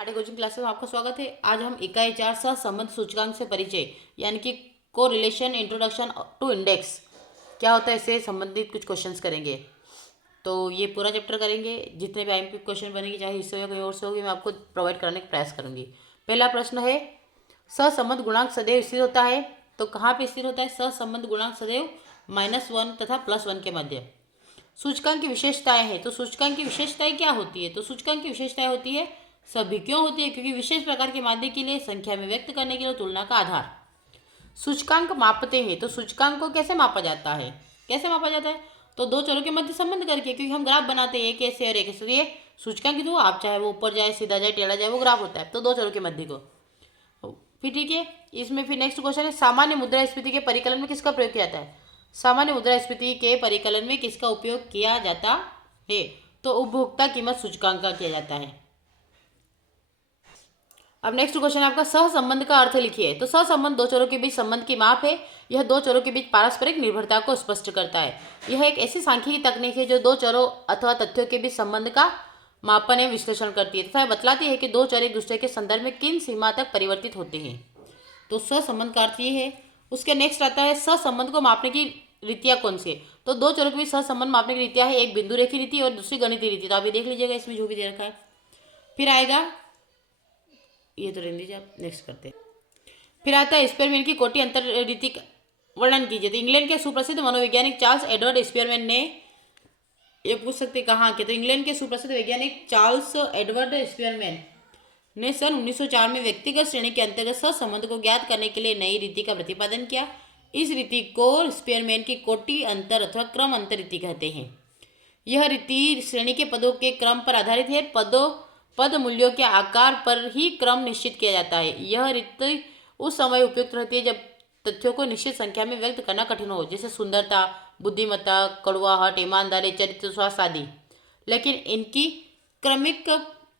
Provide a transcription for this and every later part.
Art coaching classes में आपका स्वागत है। आज हम इकाई 4 सहसंबंध सूचकांक से परिचय यानी कि को रिलेशन इंट्रोडक्शन टू इंडेक्स क्या होता है इससे संबंधित कुछ क्वेश्चंस करेंगे। तो ये पूरा चैप्टर करेंगे। जितने भी आईएमपी क्वेश्चन बनेंगे, चाहे इससे या कहीं और से होगी, मैं आपको प्रोवाइड कराने का प्रयास करूंगी। पहला प्रश्न है, सहसंबंध गुणांक सदैव स्थिर होता है। तो कहाँ पे स्थिर होता है? सहसंबंध गुणांक सदैव -1 तथा +1 के मध्य। सूचकांक की विशेषताएं हैं। तो सूचकांक की विशेषताएं क्या होती है? तो सूचकांक की विशेषताएं होती है सभी। क्यों होती है? क्योंकि विशेष प्रकार के माध्य के लिए संख्या में व्यक्त करने के लिए तुलना का आधार। सूचकांक मापते हैं। तो सूचकांक को कैसे मापा जाता है? कैसे मापा जाता है? तो दो चरों के मध्य संबंध करके, क्योंकि हम ग्राफ बनाते हैं एक ऐसे और एक ऐसे। ये सूचकांक की, तो आप चाहे वो ऊपर जाए, सीधा जाए, टेढ़ा जाए, वो ग्राफ होता है। तो दो चरों के मध्य को। फिर ठीक है, इसमें फिर नेक्स्ट क्वेश्चन है, सामान्य मुद्रास्फीति के परिकलन में किसका प्रयोग किया जाता है? सामान्य मुद्रास्फीति के परिकलन में किसका उपयोग किया जाता है? तो उपभोक्ता कीमत सूचकांक का किया जाता है। अब नेक्स्ट क्वेश्चन आपका, सहसंबंध का अर्थ लिखिए। तो सहसंबंध दो चरों के बीच संबंध की माप है। यह दो चरों के बीच पारस्परिक निर्भरता को स्पष्ट करता है। यह एक ऐसी सांख्यिकी तकनीक है जो दो चरों अथवा तथ्यों के बीच संबंध का मापन एवं विश्लेषण करती है तथा बतलाती है कि दो चर एक दूसरे के संदर्भ में किन सीमा तक परिवर्तित होते हैं। तो सहसंबंध का अर्थ ये है। उसके नेक्स्ट आता है, सहसंबंध को मापने की रीतियां कौन सी है? तो दो चरों के बीच सहसंबंध मापने की रीतियां है, एक बिंदु रेखी रीति और दूसरी गणितीय रीति। तो आप ये देख लीजिएगा इसमें जो भी दे रखा है। फिर आएगा, ये तो रहने दीजिए, आप नेक्स्ट करते हैं। फिर आता है स्पेयरमैन की कोटि अंतर रीति का वर्णन कीजिए। तो इंग्लैंड के सुप्रसिद्ध मनोवैज्ञानिक चार्ल्स एडवर्ड स्पेयरमैन ने, ये पूछ सकते कहाँ के, तो इंग्लैंड के सुप्रसिद्ध वैज्ञानिक चार्ल्स एडवर्ड स्पेयरमैन ने सन 1904 में व्यक्तिगत श्रेणी के अंतर्गत सहसंबंध को ज्ञात करने के लिए नई रीति का प्रतिपादन किया। इस रीति को स्पेयरमैन की कोटि अंतर अथवा क्रम अंतर रीति कहते हैं। यह रीति श्रेणी के पदों के क्रम पर आधारित है। पद मूल्यों के आकार पर ही क्रम निश्चित किया जाता है। यह रीति उस समय उपयुक्त रहती है जब तथ्यों को निश्चित संख्या में व्यक्त करना कठिन हो, जैसे सुंदरता, बुद्धिमत्ता, कड़वाहट, ईमानदारी, चरित्र, स्वास्थ्य आदि। लेकिन इनकी क्रमिक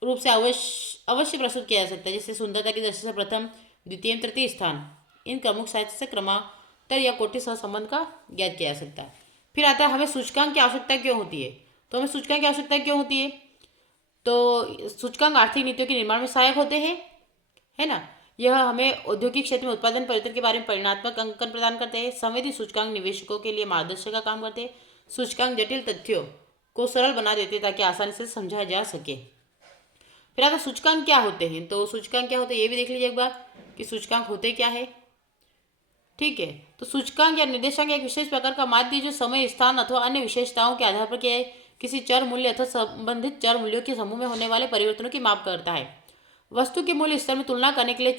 रूप से अवश्य प्रस्तुत किया जा सकता है, जैसे सुंदरता की दृष्टि से प्रथम, द्वितीय, तृतीय स्थान। इन प्रमुख साहित्य से क्रमांतर या कोटि सहसंबंध का ज्ञात किया जा सकता है। फिर आता है, हमें सूचकांक की आवश्यकता क्यों होती है? तो हमें सूचकांक की आवश्यकता क्यों होती है? तो सूचकांक आर्थिक नीतियों के निर्माण में सहायक होते हैं, है ना। यह हमें औद्योगिक क्षेत्र में उत्पादन परिवर्तन के बारे में परिणात्मक अंकन प्रदान करते हैं। संवेदी सूचकांक निवेशकों के लिए मार्गदर्शक का काम करते हैं। सूचकांक जटिल तथ्यों को सरल बना देते हैं ताकि आसानी से समझा जा सके। फिर आता सूचकांक क्या होते हैं? तो सूचकांक क्या होते हैं ये भी देख लीजिए एक बार कि सूचकांक होते क्या है। ठीक है, तो सूचकांक या निर्देशांक एक विशेष प्रकार का माध्य जो समय, स्थान अथवा अन्य विशेषताओं के आधार पर किसी चर मूल्य अथवा संबंधित चर मूल्यों के समूह में होने वाले परिवर्तनों की माप करता है। वस्तु के मूल्य स्तर में तुलना करने के लिए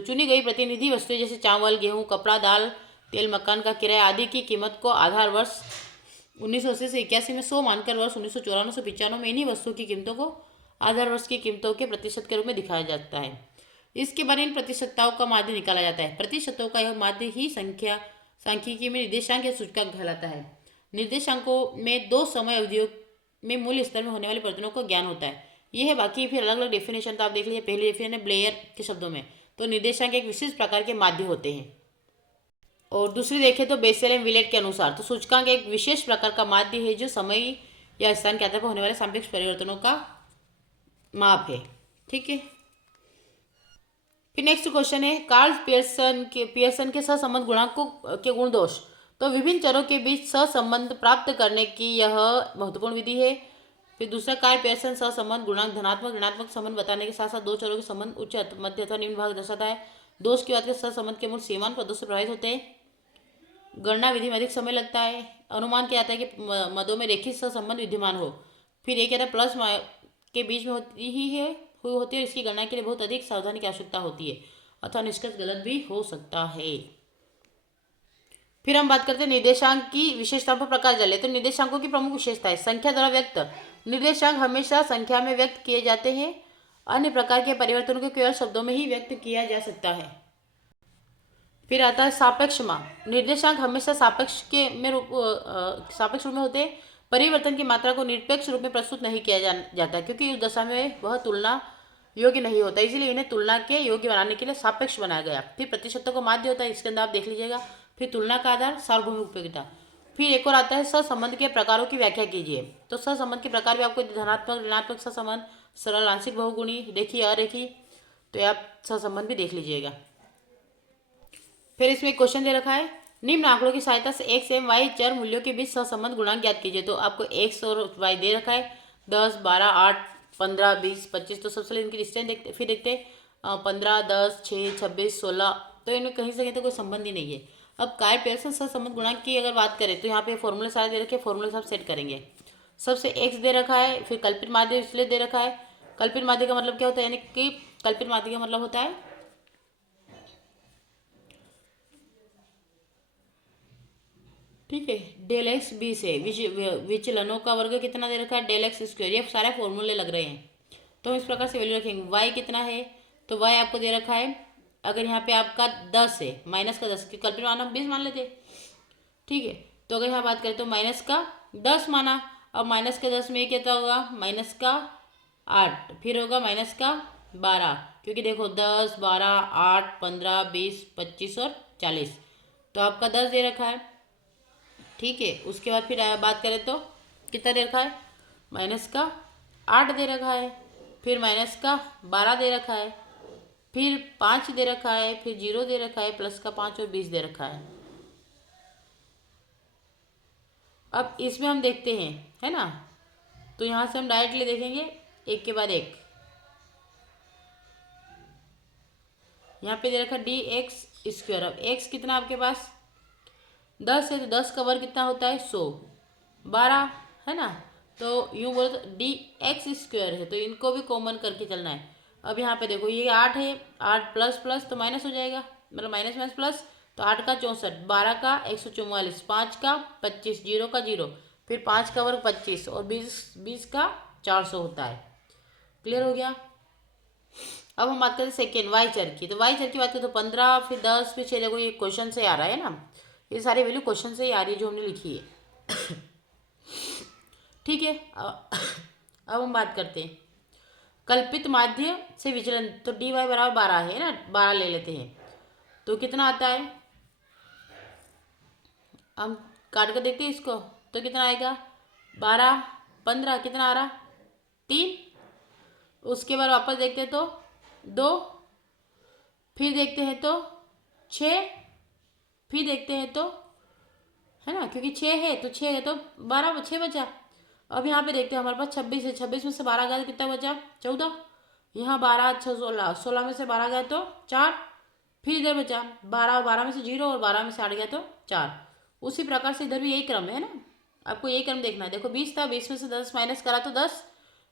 चुनी गई प्रतिनिधि वस्तुएं जैसे चावल, गेहूं, कपड़ा, दाल, तेल, मकान का किराया आदि की कीमत को आधार वर्ष 1980 से 81 में 100 मानकर वर्ष 1994 से 95 में इन्हीं वस्तुओं की कीमतों को आधार वर्ष की कीमतों के प्रतिशत के रूप में दिखाया जाता है। इसके बाद इन प्रतिशतताओं का माध्य निकाला जाता है। प्रतिशतों का यह माध्य ही सांख्यिकी में निर्देशांक या सूचकांक कहलाता है। निर्देशांकों में दो समय अवधियों में मूल्य स्तर में होने वाले परिवर्तनों को ज्ञान होता है। ये है। बाकी फिर अलग अलग डेफिनेशन तो आप देख लीजिए। पहली डेफिनेशन है ब्लेयर के शब्दों में, तो निर्देशांक एक विशेष प्रकार के माध्य होते हैं। और दूसरी देखें तो बेसेल एंड विलेट के अनुसार, तो सूचकांक एक विशेष प्रकार का माध्य है जो समय या स्थान के आधार पर होने वाले सापेक्ष परिवर्तनों का माप है। ठीक है, फिर नेक्स्ट क्वेश्चन है, कार्ल पियर्सन के सहसंबंध गुणांक के गुण दोष। तो विभिन्न चरों के बीच सहसंबंध प्राप्त करने की यह महत्वपूर्ण विधि है। फिर दूसरा, कार्ल पियर्सन सहसंबंध गुणांक धनात्मक ऋणात्मक संबंध बताने के साथ साथ दो चरों के संबंध उच्च, मध्य अथवा निम्न भाग दर्शाता है। दोष की बात के सहसंबंध के मूल सीमांत पदों से प्रभावित होते हैं। गणना विधि में अधिक समय लगता है। अनुमान किया जाता है कि मदों में रेखित सहसंबंध विद्यमान हो। फिर ये कहता है प्लस के बीच में होती है। इसकी गणना के लिए बहुत अधिक सावधानी की आवश्यकता होती है अथवा निष्कर्ष गलत भी हो सकता है। फिर हम बात करते हैं निर्देशांक की विशेषताओं पर प्रकाश डालें। तो निर्देशांकों की प्रमुख विशेषता है संख्या द्वारा व्यक्त। निर्देशांक हमेशा संख्या में व्यक्त किए जाते हैं। अन्य प्रकार के परिवर्तनों को केवल शब्दों में ही व्यक्त किया जा सकता है। फिर आता है सापेक्ष मान। निर्देशांक हमेशा सापेक्ष रूप में होते हैं। परिवर्तन की मात्रा को निरपेक्ष रूप में प्रस्तुत नहीं किया जाता क्योंकि उस दशा में वह तुलना योग्य नहीं होता, इसलिए इन्हें तुलना के योग्य बनाने के लिए सापेक्ष बनाया गया। फिर प्रतिशतों को माध्य होता है, इसके अंदर आप देख लीजिएगा। फिर तुलना का आधार, सार्वभौमिक उपयोगिता। फिर एक और आता है सहसंबंध के प्रकारों की व्याख्या कीजिए। तो सहसंबंध के प्रकार भी आपको धनात्मक ऋणात्मक सहसंबंध, सरल आंशिक बहुगुणी, रेखीय अरेखीय, तो आप सहसंबंध भी देख लीजिएगा। फिर इसमें एक क्वेश्चन दे रखा है, निम्न आंकड़ों की सहायता से एक्स एवं वाई चर मूल्यों के बीच सहसंबंध गुणांक ज्ञात कीजिए। तो आपको एक्स और वाई दे रखा है 10, 12, 8, 15, 20, 25। तो सबसे पहले इनकी डिस्टेंस देखते, फिर देखते 15, 10, 6, 26, 16। तो इनमें कहीं से कहीं तो कोई संबंध ही नहीं है। अब काय पेयरसन सहसंबंध गुणांक की अगर बात करें तो यहाँ पे फॉर्मूले सारे दे रखे, फॉर्मूले सब सेट करेंगे। सबसे एक्स दे रखा है, फिर कल्पित माध्य इसलिए दे रखा है। कल्पित माध्य का मतलब क्या होता है, यानी कि कल्पित माध्य का मतलब होता है ठीक है डेल एक्स बी से विचलनों का वर्ग कितना दे रखा है, डेल एक्स स्क्वायर। ये सारे फॉर्मूले लग रहे हैं। तो हम इस प्रकार से वैल्यू रखेंगे। वाई कितना है, तो वाई आपको दे रखा है, अगर यहाँ पे आपका 10 है, माइनस का 10, क्योंकि कल्पित मान हम 20 मान लेते, ठीक है। तो अगर यहाँ बात करें तो माइनस का 10 माना। अब माइनस के 10 में ये कितना होगा, माइनस का 8, फिर होगा माइनस का 12, क्योंकि देखो 10, 12, 8, 15, 20, 25 और 40। तो आपका 10 दे रखा है, ठीक है। उसके बाद फिर बात करें तो कितना दे रखा है, माइनस का 8 दे रखा है, फिर माइनस का 12 दे रखा है, फिर 5 दे रखा है, फिर 0 दे रखा है, प्लस का 5 और 20 दे रखा है। अब इसमें हम देखते हैं, है ना, तो यहाँ से हम डायरेक्टली देखेंगे एक के बाद एक। यहाँ पे दे रखा डी एक्स स्क्वायर। अब एक्स कितना आपके पास 10 है, तो 10 का वर्ग कितना होता है 100, 12 है ना। तो यूँ बोलो तो डी एक्स स्क्वायर है, तो इनको भी कॉमन करके चलना है। अब यहाँ पे देखो ये 8 है, 8 प्लस प्लस तो माइनस हो जाएगा, मतलब माइनस माइनस प्लस। तो 8 का 64, 12 का 144, 5 का 25, 0 का 0, फिर 5 का वर्ग 25 और 20 का 400 होता है। क्लियर हो गया। अब हम बात करें सेकेंड वाई चर की। तो वाई चर की बात करें तो 15, फिर 10, फिर 6। देखो ये क्वेश्चन से आ रहा है ना, ये सारी वैल्यू क्वेश्चन से ही आ रही है जो हमने लिखी है। ठीक है। अब हम बात करते हैं कल्पित माध्य से विचलन। तो डी वाई बराबर 12 है ना, 12 ले लेते हैं। तो कितना आता है, हम काट कर देखते हैं इसको, तो कितना आएगा 12, 15 कितना आ रहा 3। उसके बाद वापस देखते हैं तो 2, फिर देखते हैं तो 6, फिर देखते हैं तो, है ना, क्योंकि 6 है तो 6 है तो 12, 6 बचा। अब यहाँ पे देखते हैं हमारे पास 26 है, 26 में से 12 गया तो कितना बचा 14। यहाँ 12, 6, 16, 16 में से 12 गया तो 4, फिर इधर बचा 12, 12 में से 0 और 12 में से 8 गया तो 4। उसी प्रकार से इधर भी यही क्रम है ना, आपको यही क्रम देखना है। देखो 20 था, 20 में से 10 माइनस करा तो 10,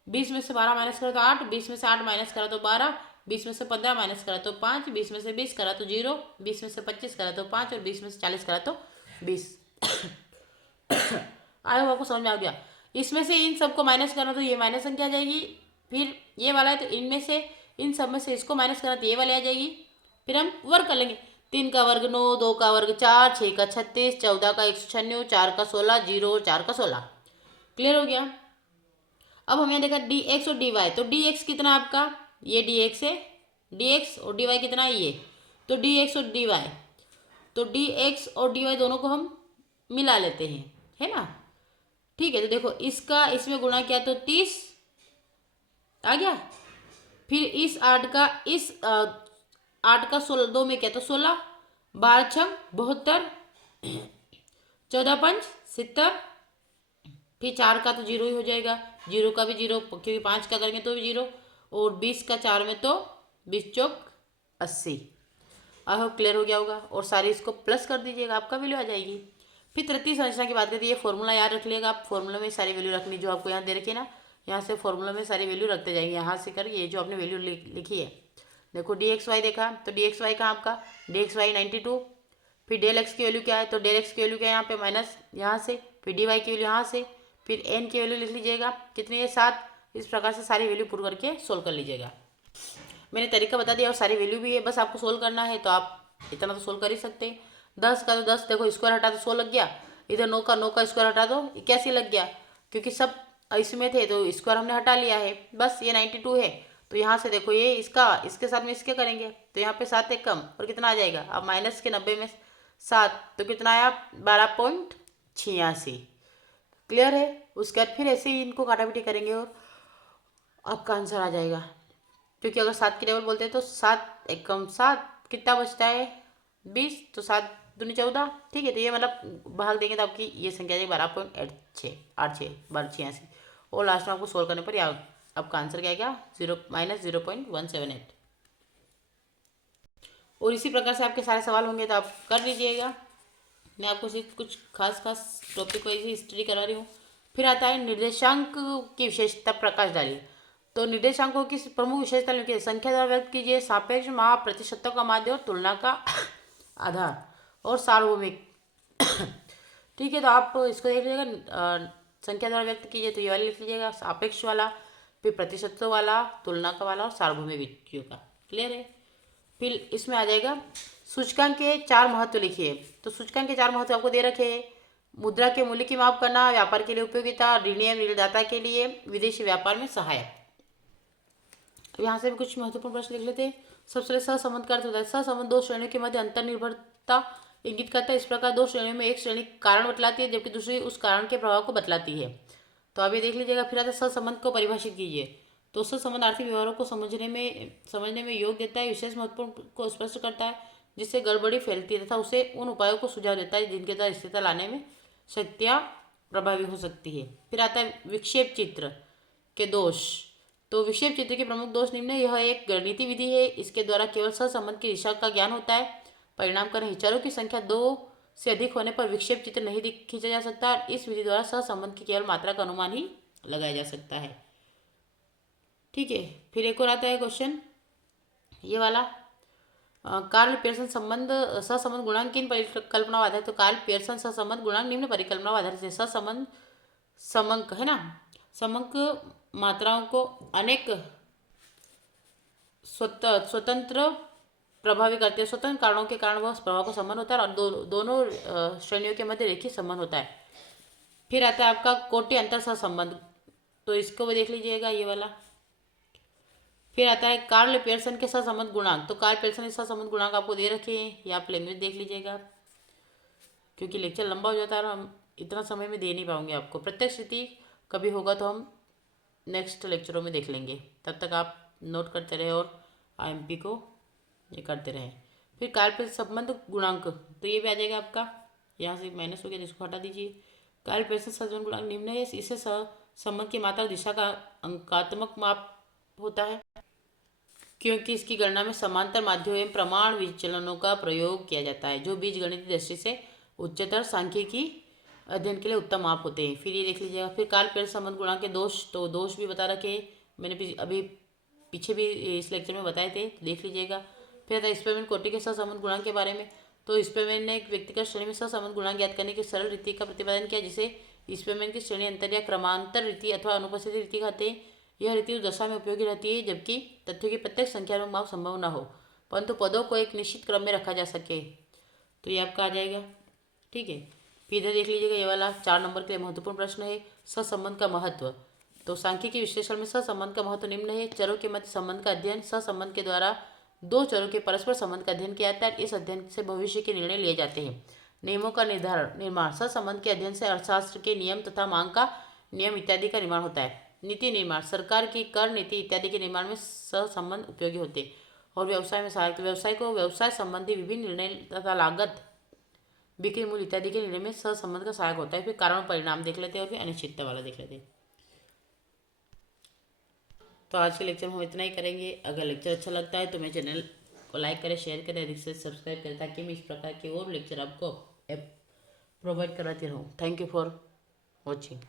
20 में से 12 माइनस करा तो 8, 20 में से 8 माइनस करा तो 12, 20 में से 15 माइनस करा तो 5, 20 में से 20 करा तो 0, 20 में से 25 करा तो 5 और 20 में से 40 करा तो 20। आई होप आपको समझ में आ गया। इसमें से इन सबको माइनस करना तो ये माइनस संख्या आ जाएगी, फिर ये वाला है तो इनमें से इन सब में से इसको माइनस करना तो ये वाली आ जाएगी। फिर हम वर्ग कर लेंगे, 3 का वर्ग 9, 2 का वर्ग 4, 6 का 36, 14 का 196, 4 का 16, 0 और 4 का 16। क्लियर हो गया। अब हम यहाँ देखा डी एक्स और डी वाई। तो डी एक्स कितना आपका, ये डी एक्स है, डी एक्स, और डी वाई कितना है ये। तो डी एक्स और डी वाई, तो डी एक्स और डी वाई दोनों को हम मिला लेते हैं, है ना। ठीक है, तो देखो इसका इसमें गुणा किया तो 30 आ गया, फिर इस 8 का इस 8 का 16 2 में क्या तो 16, 12 छम 72, 14 पंच 70, फिर 4 का तो 0 ही हो जाएगा, 0 का भी 0 क्योंकि 5 का करेंगे तो भी 0, और 20 का 4 में तो 20 चौक 80। आई होप क्लियर हो गया होगा। और सारी इसको प्लस कर दीजिएगा, आपका वैल्यू आ जाएगी। फिर तृतीय संरचना की बात करते हैं, ये फॉर्मूला याद रख लिएगा आप। फॉर्मूला में सारी वैल्यू रखनी जो आपको यहाँ दे रखी है ना, यहाँ से फॉर्मूला में सारी वैल्यू रखते जाएंगे, यहाँ से कर ये जो आपने वैल्यू लिखी है। देखो डी एक्स वाई देखा, तो डी एक्स वाई कहाँ आपका, डी एक्स वाई 92, फिर डेल एक्स की वैल्यू क्या है, तो डेल एक्स की वैल्यू क्या है यहाँ पे माइनस यहाँ से, फिर डी वाई की वैल्यू यहाँ से, फिर एन की वैल्यू लिख लीजिएगा कितनी है 7। इस प्रकार से सारी वैल्यू पुट करके सोल्व कर लीजिएगा। मैंने तरीका बता दिया और सारी वैल्यू भी है, बस आपको सोल्व करना है तो आप इतना तो सोल्व कर ही सकते हैं। 10 का तो 10, देखो स्क्वायर हटा तो 100 लग गया, इधर 9 का स्क्वायर हटा दो 81 लग गया, क्योंकि सब इसमें थे तो स्क्वायर हमने हटा लिया है। बस ये 92 है, तो यहाँ से देखो ये इसका इसके साथ में इसके करेंगे तो यहाँ पे 7 एक कम और कितना आ जाएगा, अब माइनस के 90 में 7 तो कितना आया 12.86। क्लियर है। उसके बाद फिर ऐसे ही इनको काटापीटी करेंगे और आपका आंसर आ जाएगा। क्योंकि अगर 7 की टेबल बोलते हैं तो 7 एकम 7 कितना बचता है 20, तो 7 दूनी 14। ठीक है, तो ये मतलब भाग देंगे तो आपकी ये संख्या आ जाएगी 12.86 और लास्ट में आपको सोल्व करने पर आपका आंसर क्या आएगा 0 - 0.178। और इसी प्रकार से आपके सारे सवाल होंगे तो आप कर लीजिएगा। मैं आपको सिर्फ कुछ खास खास टॉपिक वाइज स्टडी करा रही हूँ। फिर आता है निर्देशांक की विशेषता प्रकाश डालिए। तो निर्देशांकों की प्रमुख विशेषता लिखिए। संख्या द्वारा व्यक्त कीजिए, सापेक्ष, माप, प्रतिशतों का माध्य और तुलना का आधार और सार्वभौमिक। ठीक है, तो आप इसको देख लीजिएगा। संख्या द्वारा व्यक्त कीजिए तो ये वाला लिख लीजिएगा, सापेक्ष वाला, फिर प्रतिशतों वाला, तुलना का वाला और सार्वभौमिक विधियों का। क्लियर है। फिर इसमें आ जाएगा सूचकांक के 4 महत्व लिखिए। तो सूचकांक के 4 महत्व आपको दे रखे हैं। मुद्रा के मूल्य की माप करना, व्यापार के लिए उपयोगिता, ऋणी एवं ऋणदाता के लिए, विदेशी व्यापार में सहायक। अब यहाँ से भी कुछ महत्वपूर्ण प्रश्न लिख लेते हैं। सबसे पहले सहसंबंध का अर्थ होता है। सहसंबंध दो श्रेणियों के मध्य अंतर निर्भरता इंगित करता है। इस प्रकार दो श्रेणियों में एक श्रेणी कारण बतलाती है जबकि दूसरी उस कारण के प्रभाव को बतलाती है। तो अब ये देख लीजिएगा। फिर आता है सहसंबंध को परिभाषित कीजिए। तो सहसंबंध आर्थिक व्यवहारों को समझने में योग देता है, विशेष महत्वपूर्ण को स्पष्ट करता है जिससे गड़बड़ी फैलती है तथा उसे उन उपायों को सुझाव देता है जिनके द्वारा स्थिरता लाने में शक्तियाँ प्रभावी हो सकती है। फिर आता है विक्षेप चित्र के दोष। तो विक्षेप चित्र के प्रमुख दोष निम्न है। यह एक गणितीय विधि है, इसके द्वारा केवल सहसंबंध की दिशा का ज्ञान होता है। परिणाम कर हिचारों की संख्या 2 से अधिक होने पर विक्षेप चित्र नहीं खींचा जा सकता। इस विधि द्वारा सहसंबंध की केवल मात्रा का अनुमान ही लगाया जा सकता है। ठीक है, फिर एक और आता है क्वेश्चन ये वाला। कार्ल पियर्सन संबंध सहसंबंध गुणांक किन परिकल्पना आधारित। तो कार्ल पियर्सन सहसंबंध गुणांक निम्न परिकल्पना आधारित है। सहसंबंध समंक है ना, समंक मात्राओं को अनेक स्वतंत्र प्रभावी करते हैं। स्वतंत्र कारणों के कारण वह प्रभाव का संबंध होता है और दोनों श्रेणियों के मध्य रेखीय संबंध होता है। फिर आता है आपका कोटि अंतर सहसंबंध। तो इसको भी देख लीजिएगा ये वाला। फिर आता है कार्ल पियर्सन के सहसंबंध गुणांक। तो कार्ल पियर्सन के सहसंबंध गुणांक आपको दे रखे हैं, ये आप लैंग्वेज देख लीजिएगा क्योंकि लेक्चर लंबा हो जाता है और हम इतना समय में दे नहीं पाएंगे आपको। प्रत्यक्ष स्थिति कभी होगा तो हम नेक्स्ट लेक्चरों में देख लेंगे। तब तक आप नोट करते रहे और आईएमपी को ये करते रहें। फिर कार्य संबंध गुणांक तो ये भी आ जाएगा आपका, यहाँ से माइनस हो गया जिसको हटा दीजिए। कार्य परिषद संबंध गुणांक निम्न है, इससे संबंध की मात्रा दिशा का अंकात्मक माप होता है क्योंकि इसकी गणना में समांतर माध्यों एवं प्रमाण विचलनों का प्रयोग किया जाता है जो बीज गणितीय दृष्टि से उच्चतर सांख्यिकी अध्ययन के लिए उत्तम माप होते हैं। फिर ये देख लीजिएगा। फिर कार्य परिषद संबंध गुणांक के दोष, तो दोष भी बता रखे मैंने अभी पीछे भी इस लेक्चर में बताए थे, देख लीजिएगा। फिर आता है स्पेमेंट कोटि के सहसंबंध गुणांक के बारे में। तो स्पेमेंट ने एक व्यक्तिगत श्रेणी में सहसंबंध गुणांक ज्ञात करने की सरल रीति का प्रतिपादन किया जिसे स्पेमेंट की श्रेणी अंतर या क्रमांतर रीति अथवा अनुपस्थिति रीति कहते हैं। यह रीति उस दशा में उपयोगी रहती है जबकि तथ्यों की प्रत्येक संख्या में माप संभव न हो परंतु पदों को एक निश्चित क्रम में रखा जा सके। तो ये आपका आ जाएगा। ठीक है, फिर इधर देख लीजिएगा ये वाला 4 नंबर के लिए महत्वपूर्ण प्रश्न है सहसंबंध का महत्व। तो सांख्यिकी विश्लेषण में सहसंबंध का महत्व निम्न है। चरों के मध्य संबंध का अध्ययन सहसंबंध के द्वारा दो चरों के परस्पर संबंध का अध्ययन किया जाता है। इस अध्ययन से भविष्य के निर्णय लिए जाते हैं। नियमों का निर्माण सहसंबंध के अध्ययन से अर्थशास्त्र के नियम तथा मांग का नियम इत्यादि का निर्माण होता है। नीति निर्माण सरकार की कर नीति इत्यादि के निर्माण में सहसंबंध उपयोगी होते हैं। और व्यवसाय में सहायक, व्यवसाय को व्यवसाय संबंधी विभिन्न निर्णय तथा लागत, बिक्री मूल्य इत्यादि के निर्णय में सहसंबंध का सहायक होता है। फिर कारण परिणाम देख लेते हैं और फिर अनिश्चितता वाला देख लेते हैं। तो आज के लेक्चर में हम इतना ही करेंगे। अगर लेक्चर अच्छा लगता है तो मेरे चैनल को लाइक करें, शेयर करें, अधिक से सब्सक्राइब करें ताकि मैं इस प्रकार के और लेक्चर आपको प्रोवाइड कराती रहूँ। Thank you for watching.